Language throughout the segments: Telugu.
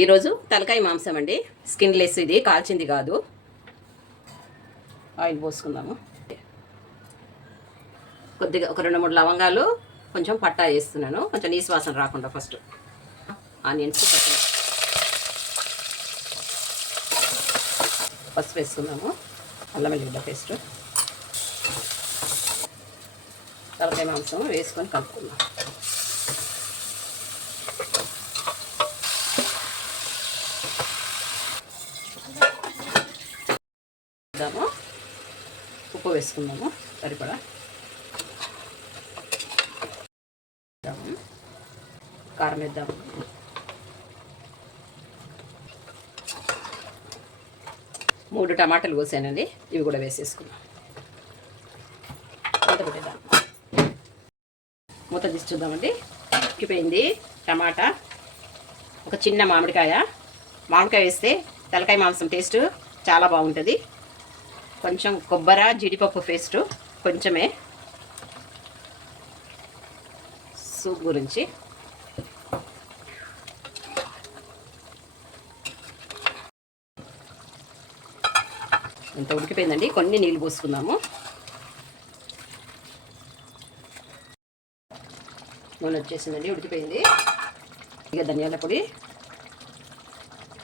ఈరోజు తలకాయ మాంసం అండి. స్కిన్ లెస్, ఇది కాల్చింది కాదు. ఆయిల్ పోసుకుందాము. కొద్దిగా ఒక 2-3 లవంగాలు, కొంచెం పట్టా వేస్తున్నాను, కొంచెం నీసు వాసన రాకుండా. ఫస్ట్ ఆనియన్స్, పసుపు వేసుకుందాము, అల్లం వెల్లిగడ్డ పేస్ట్, తలకాయ మాంసం వేసుకొని కలుపుకుందాం. ఉప్పు వేసుకుందాము సరిపడా. కారం వేద్దాము. మూడు టమాటాలు కోసానండి, ఇవి కూడా వేసేసుకున్నాం. మూత పెట్టేద్దాం. మూత తీసి చూద్దామండి. ఉక్కిపోయింది. టమాటా, ఒక చిన్న మామిడికాయ వేస్తే తలకాయ మాంసం టేస్ట్ చాలా బాగుంటుంది. కొంచెం కొబ్బరి, జీడిపప్పు పేస్టు కొంచెమే, సూప్ గురించి. ఇంత ఉడికిపోయిందండి, కొన్ని నీళ్ళు పోసుకుందాము. నూనె వచ్చేసిందండి, ఉడికిపోయింది. ఇక ధనియాల పొడి,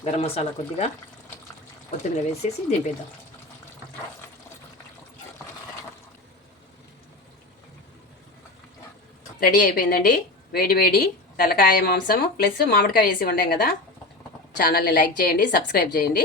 గరం మసాలా కొద్దిగా, కొత్తిమీర వేసేసి దింపేద్దాం. రెడీ అయిపోయిందండి. వేడి వేడి తలకాయ మాంసం ప్లస్ మామిడికాయ వేసి వండాం కదా. ఛానల్ని లైక్ చేయండి, సబ్స్క్రైబ్ చేయండి.